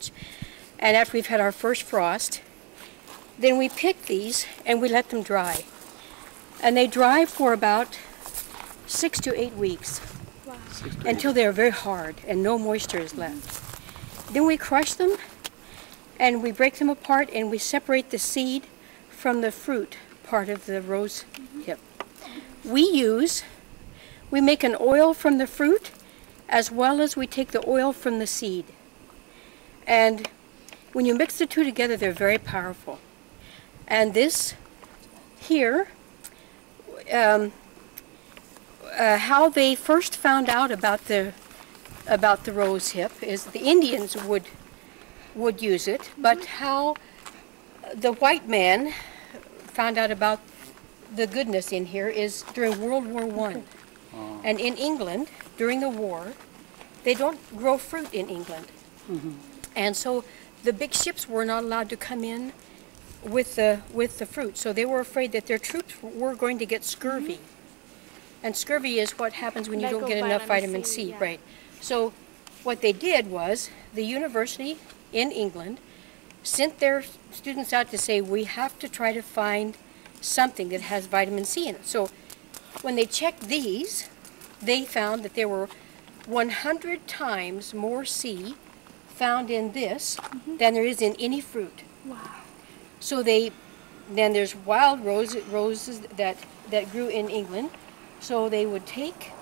orange. And after we've had our first frost, then we pick these and we let them dry. And they dry for about 6 to 8 weeks. Wow. Until they're very hard and no moisture is left. Then we crush them and we break them apart and we separate the seed from the fruit part of the rose hip. We make an oil from the fruit as well as we take the oil from the seed. And when you mix the two together, they're very powerful. And this here, how they first found out about the rose hip is the Indians would use it, but how the white man found out about the goodness in here is during World War I. And in England, during the war, they don't grow fruit in England. And so the big ships were not allowed to come in with the fruit. So they were afraid that their troops were going to get scurvy. And scurvy is what happens when you don't get enough vitamin C, right? So what they did was the university in England sent their students out to say, we have to try to find something that has vitamin C in it. So when they checked these, they found that there were 100 times more C found in this than there is in any fruit. Wow. So then there's wild roses that grew in England. So they would take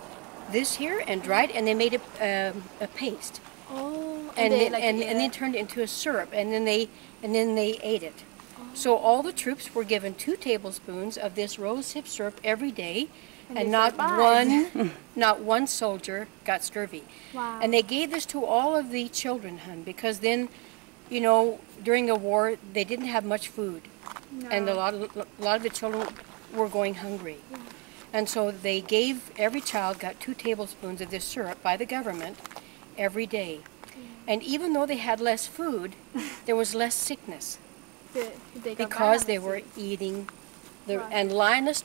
this here and dry it, and they made a paste. Oh, and then turned it into a syrup, and then they ate it. Oh. So all the troops were given 2 tablespoons of this rosehip syrup every day, and not one soldier got scurvy. Wow. And they gave this to all of the children, because then, you know, during the war they didn't have much food, and a lot of the children were going hungry. Yeah. And so they gave, every child got 2 tablespoons of this syrup by the government every day. And even though they had less food, there was less sickness because they were eating. And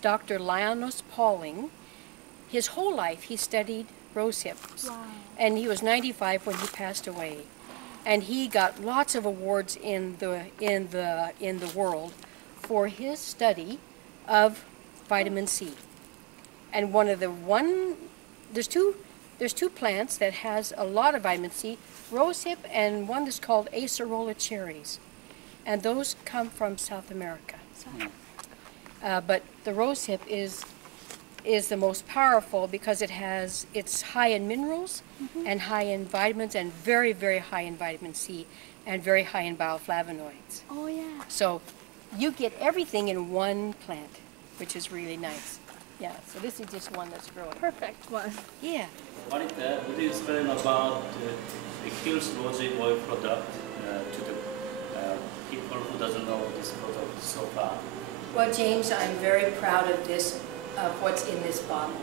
Dr. Linus Pauling, his whole life he studied rosehips. Wow. And he was 95 when he passed away. And he got lots of awards in the world for his study of vitamin C. And there's two plants that has a lot of vitamin C, rosehip and one that's called acerola cherries. And those come from South America. But the rosehip is the most powerful because it's high in minerals and high in vitamins and very, very high in vitamin C and very high in bioflavonoids. Oh, yeah. So you get everything in one plant, which is really nice. Yeah, so this is just one that's growing. Perfect one. Yeah. What do you explain about the Hills Rosehip oil product to the people who doesn't know this product so far? Well, James, I'm very proud of what's in this bottle.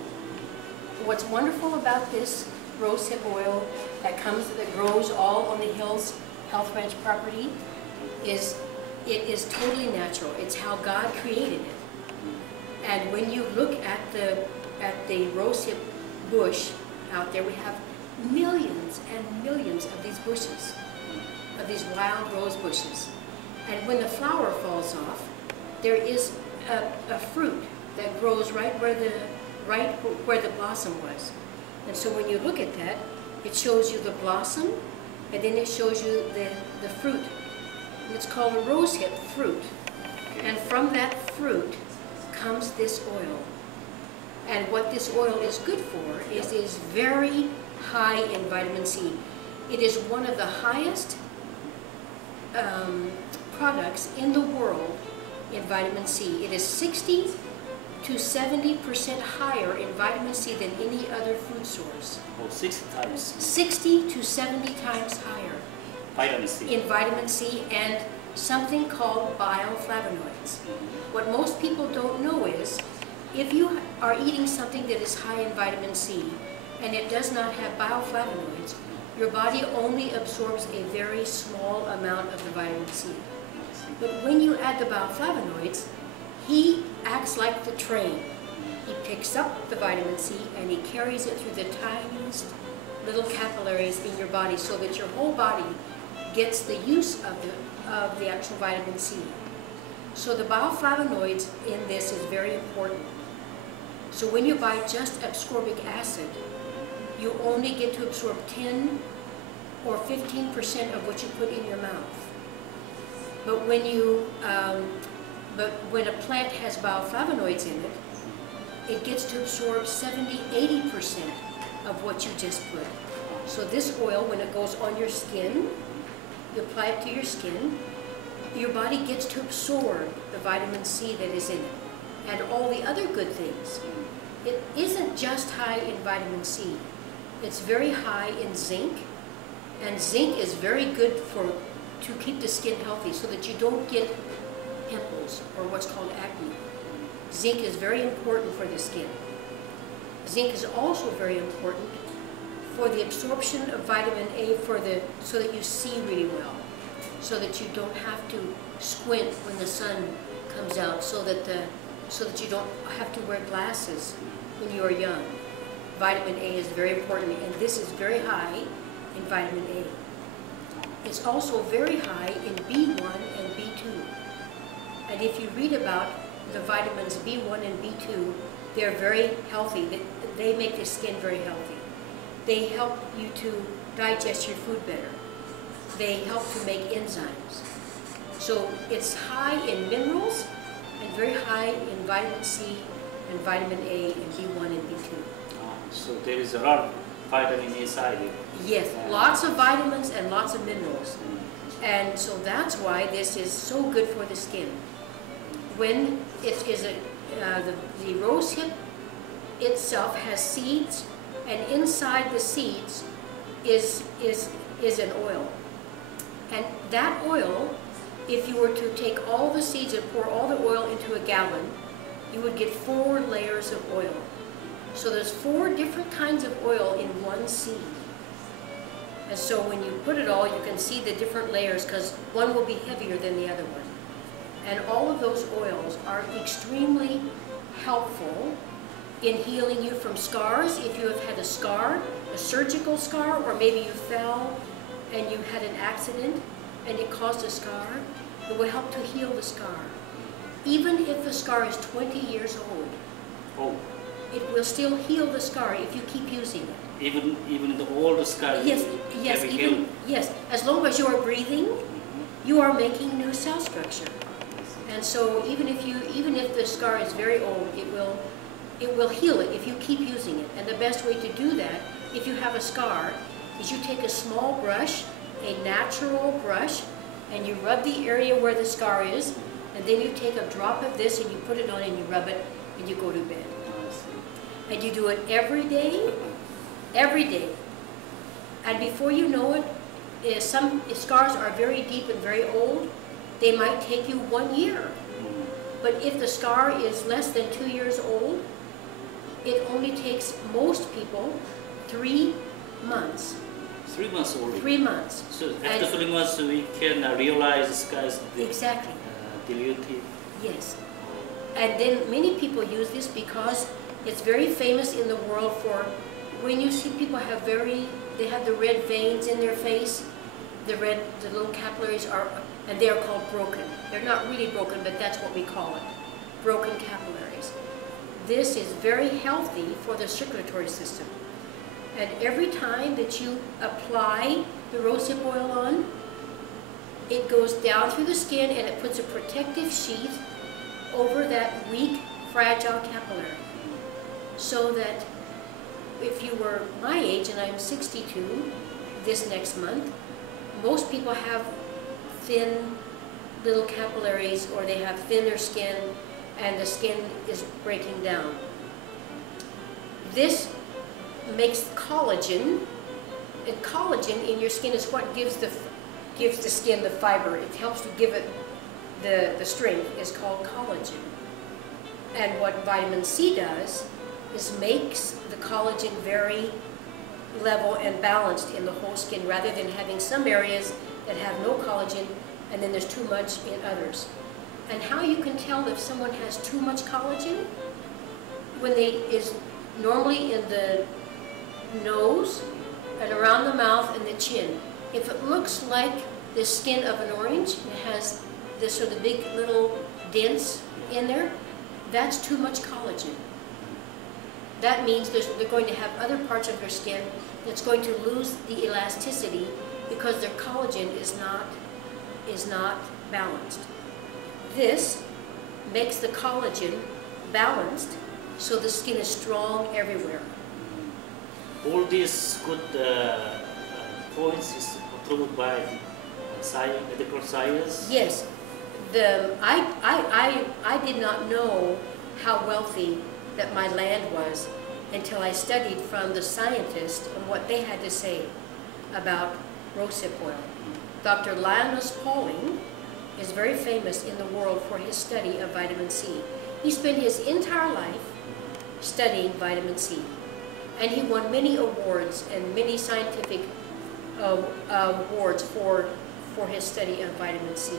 What's wonderful about this rosehip oil that grows all on the Hills Health Ranch property is it is totally natural. It's how God created it. And when you look at the rosehip bush out there, we have millions and millions of these bushes, of these wild rose bushes. And when the flower falls off, there is a fruit that grows right where the blossom was. And so when you look at that, it shows you the blossom, and then it shows you the fruit. And it's called a rosehip fruit. And from that fruit comes this oil. And what this oil is good for is it is very high in vitamin C. It is one of the highest products in the world in vitamin C. It is 60 to 70% higher in vitamin C than any other food source. Oh, 60 times. 60 to 70 times higher. Vitamin C. In vitamin C and something called bioflavonoids. What most people don't know is if you are eating something that is high in vitamin C and it does not have bioflavonoids, your body only absorbs a very small amount of the vitamin C. But when you add the bioflavonoids, he acts like the train. He picks up the vitamin C and he carries it through the tiniest little capillaries in your body so that your whole body gets the use of the actual vitamin C. So the bioflavonoids in this is very important. So when you buy just ascorbic acid, you only get to absorb 10 or 15% of what you put in your mouth. But when when a plant has bioflavonoids in it, it gets to absorb 70–80% of what you just put. So this oil, when it goes on your skin, you apply it to your skin, your body gets to absorb the vitamin C that is in it and all the other good things. It isn't just high in vitamin C. It's very high in zinc, and zinc is very good to keep the skin healthy so that you don't get pimples or what's called acne. Zinc is very important for the skin. Zinc is also very important for the absorption of vitamin A so that you see really well, so that you don't have to squint when the sun comes out, so that you don't have to wear glasses when you are young. Vitamin A is very important, and this is very high in vitamin A. It's also very high in B1 and B2. And if you read about the vitamins B1 and B2, they're very healthy. They make the skin very healthy. They help you to digest your food better. They help to make enzymes. So it's high in minerals and very high in vitamin C and vitamin A and B1 and B2. So there is a lot of vitamin inside it. Yes, lots of vitamins and lots of minerals. And so that's why this is so good for the skin. When it is the rosehip itself has seeds, and inside the seeds is an oil. And that oil, if you were to take all the seeds and pour all the oil into a gallon, you would get 4 layers of oil. So there's 4 different kinds of oil in one seed. And so when you put it all, you can see the different layers because one will be heavier than the other one. And all of those oils are extremely helpful in healing you from scars. If you have had a scar, a surgical scar, or maybe you fell and you had an accident and it caused a scar, it will help to heal the scar. Even if the scar is 20 years old, it will still heal the scar if you keep using it. Even the old scar. Yes, yes. As long as you are breathing, you are making new cell structure. And so even if the scar is very old, it will heal it if you keep using it. And the best way to do that, if you have a scar, is you take a small brush, a natural brush, and you rub the area where the scar is, and then you take a drop of this and you put it on and you rub it and you go to bed. And you do it every day, every day. And before you know it, some scars are very deep and very old. They might take you 1 year. But if the scar is less than 2 years old, it only takes most people 3 months. 3 months only? 3 months. So after 3 months we can realize the scar is exactly diluted? Yes. And then many people use this because it's very famous in the world for when you see people they have the red veins in their face, the little capillaries and they are called broken. They're not really broken, but that's what we call it, broken capillaries. This is very healthy for the circulatory system. And every time that you apply the rosehip oil on, it goes down through the skin and it puts a protective sheath over that weak, fragile capillary. So that if you were my age, and I'm 62 this next month, most people have thin little capillaries or they have thinner skin and the skin is breaking down. This makes collagen, and collagen in your skin is what gives the skin the fiber. It helps to give it the strength. Is called collagen. And what vitamin C does is makes the collagen very level and balanced in the whole skin, rather than having some areas that have no collagen and then there's too much in others. And how you can tell if someone has too much collagen, when is normally in the nose and around the mouth and the chin. If it looks like the skin of an orange, and it has this sort of big little dents in there, that's too much collagen. That means they're going to have other parts of their skin that's going to lose the elasticity because their collagen is not balanced. This makes the collagen balanced so the skin is strong everywhere. All these good points is approved by medical science? Yes. I did not know how wealthy that my land was until I studied from the scientists and what they had to say about rosehip oil. Dr. Linus Pauling is very famous in the world for his study of vitamin C. He spent his entire life studying vitamin C, and he won many awards and many scientific awards for his study of vitamin C.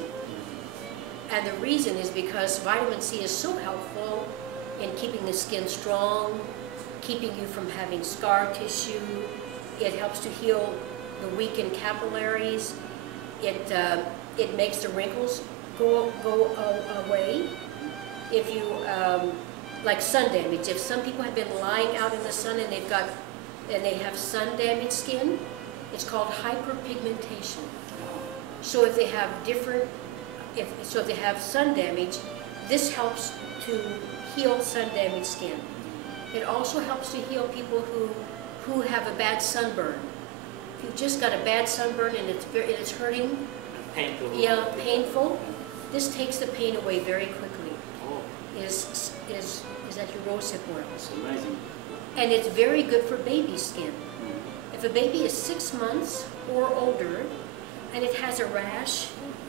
And the reason is because vitamin C is so helpful in keeping the skin strong, keeping you from having scar tissue. It helps to heal the weakened capillaries. It makes the wrinkles go away. If you like sun damage, if some people have been lying out in the sun and they have sun damaged skin, it's called hyperpigmentation. So if they have if they have sun damage, this helps to heal sun damaged skin. It also helps to heal people who have a bad sunburn. If you've just got a bad sunburn and it's hurting, painful. Yeah, painful. This takes the pain away very quickly. Oh. Is that your rosehip oil? It's amazing. And it's very good for baby skin. If a baby is 6 months or older and it has a rash,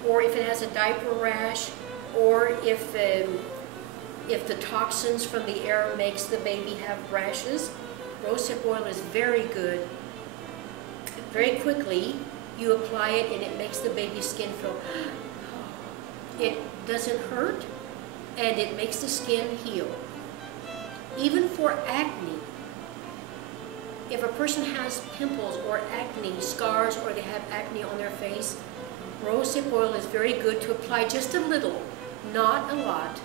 or if it has a diaper rash, or if the toxins from the air makes the baby have rashes, rosehip oil is very good. Very quickly, you apply it and it makes the baby's skin feel, it doesn't hurt, and it makes the skin heal. Even for acne, if a person has pimples or acne, scars, or they have acne on their face, rosehip oil is very good to apply just a little, not a lot.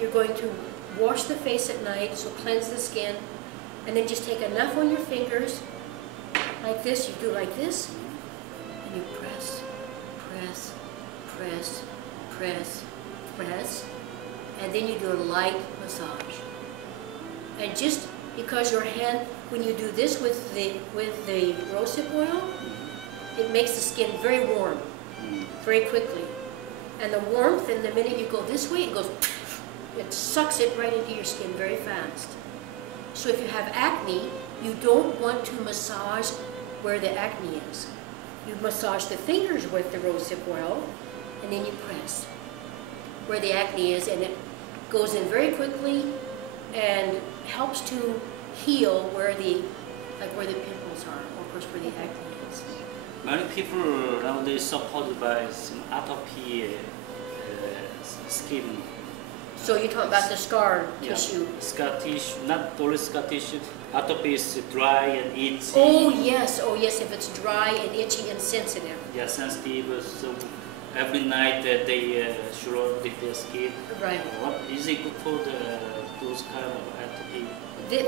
You're going to wash the face at night, so cleanse the skin, and then just take enough on your fingers, like this. You do like this, and you press, press, press, press, press, and then you do a light massage. And just because your hand, when you do this with the rosehip oil, it makes the skin very warm, very quickly. And the warmth, and the minute you go this way, it sucks it right into your skin very fast. So if you have acne, you don't want to massage where the acne is. You massage the fingers with the rosehip oil, and then you press where the acne is, and it goes in very quickly and helps to heal where the pimples are, or of course where the acne is. Many people nowadays suffered by some atopy skin. So you're talking about the scar tissue. Scar tissue, not only scar tissue. Atopy is dry and itchy. Oh yes, if it's dry and itchy and sensitive. Yeah, sensitive. So every night they should with their skin. Right. What is it good for those kind of atopy?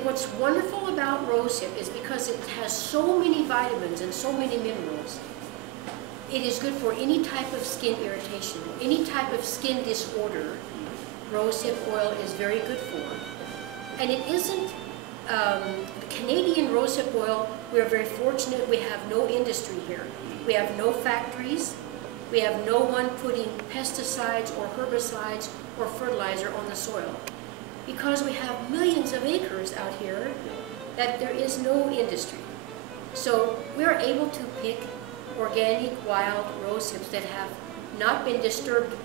What's wonderful about rosehip is because it has so many vitamins and so many minerals. It is good for any type of skin irritation, any type of skin disorder. Rosehip oil is very good for. And it isn't, Canadian rosehip oil, we're very fortunate. We have no industry here. We have no factories. We have no one putting pesticides or herbicides or fertilizer on the soil. Because we have millions of acres out here, that there is no industry. So we're able to pick organic wild rosehips that have not been disturbed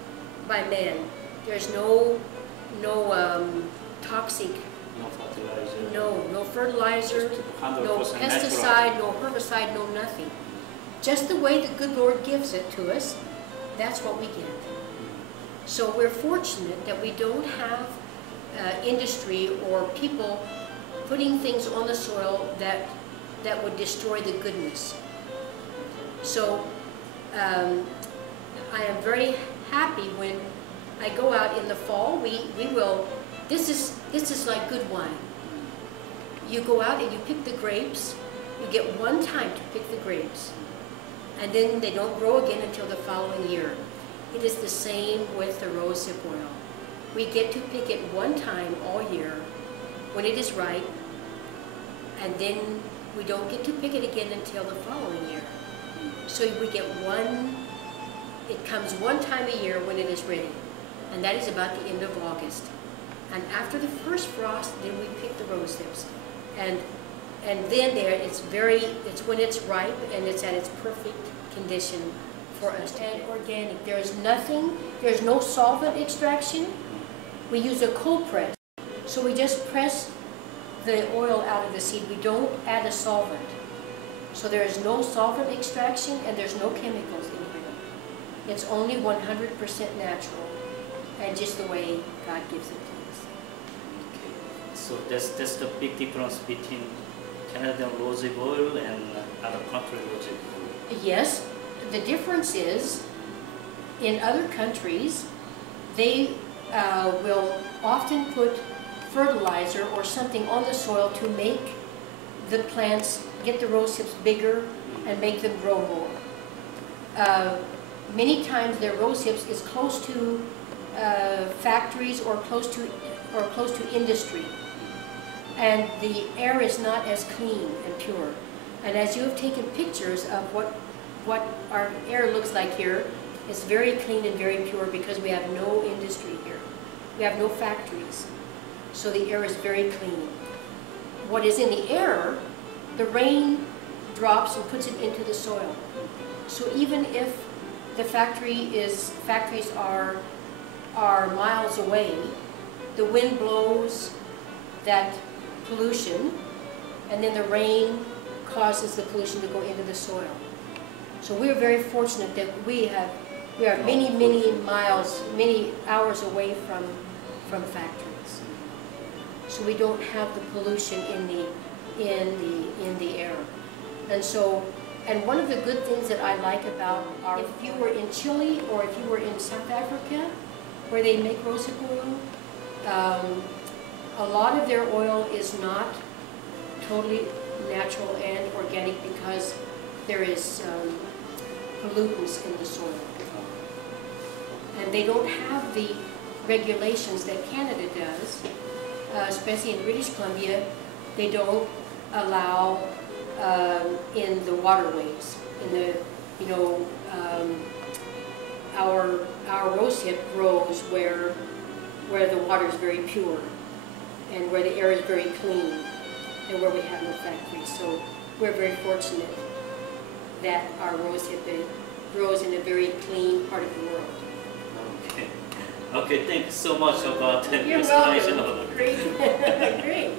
by man. There's no toxic, No fertilizer. no fertilizer, no 100% pesticide, natural. no herbicide, no nothing. Just the way the good Lord gives it to us, that's what we get. So we're fortunate that we don't have industry or people putting things on the soil that would destroy the goodness. So I am very happy when I go out in the fall. We will. This is like good wine. You go out and you pick the grapes. You get one time to pick the grapes, and then they don't grow again until the following year. It is the same with the rosehip oil. We get to pick it one time all year when it is ripe, and then we don't get to pick it again until the following year. So we get it comes one time a year when it is ready, and that is about the end of August. And after the first frost, then we pick the rosehips. And then it's when it's ripe and it's at its perfect condition for us to add organic. There's no solvent extraction. We use a cold press. So we just press the oil out of the seed. We don't add a solvent. So there is no solvent extraction and there's no chemicals in here. It's only 100% natural and just the way God gives it to us. Okay. So that's the big difference between Canadian rosehip oil and other country rosehip oil. Yes, the difference is in other countries they will often put fertilizer or something on the soil to make the plants, get the rosehips bigger and make them grow more. Many times their rosehips is close to factories or close to industry, and the air is not as clean and pure. And as you have taken pictures of what our air looks like here, it's very clean and very pure because we have no industry here. We have no factories. So the air is very clean. What is in the air, the rain drops and puts it into the soil. So even if the factories are miles away, the wind blows that pollution, and then the rain causes the pollution to go into the soil. So we're very fortunate that we are many miles, many hours away from factories. So we don't have the pollution in the air. And one of the good things that I like about if you were in Chile or if you were in South Africa, where they make rosehip oil, a lot of their oil is not totally natural and organic because there is pollutants in the soil. And they don't have the regulations that Canada does, especially in British Columbia. They don't allow in the waterways. Our rosehip grows where the water is very pure and where the air is very clean and where we have no factories. So we're very fortunate that our rosehip grows in a very clean part of the world. Okay. Okay, thank you so much about the You're explanation welcome. of it. Great. Great.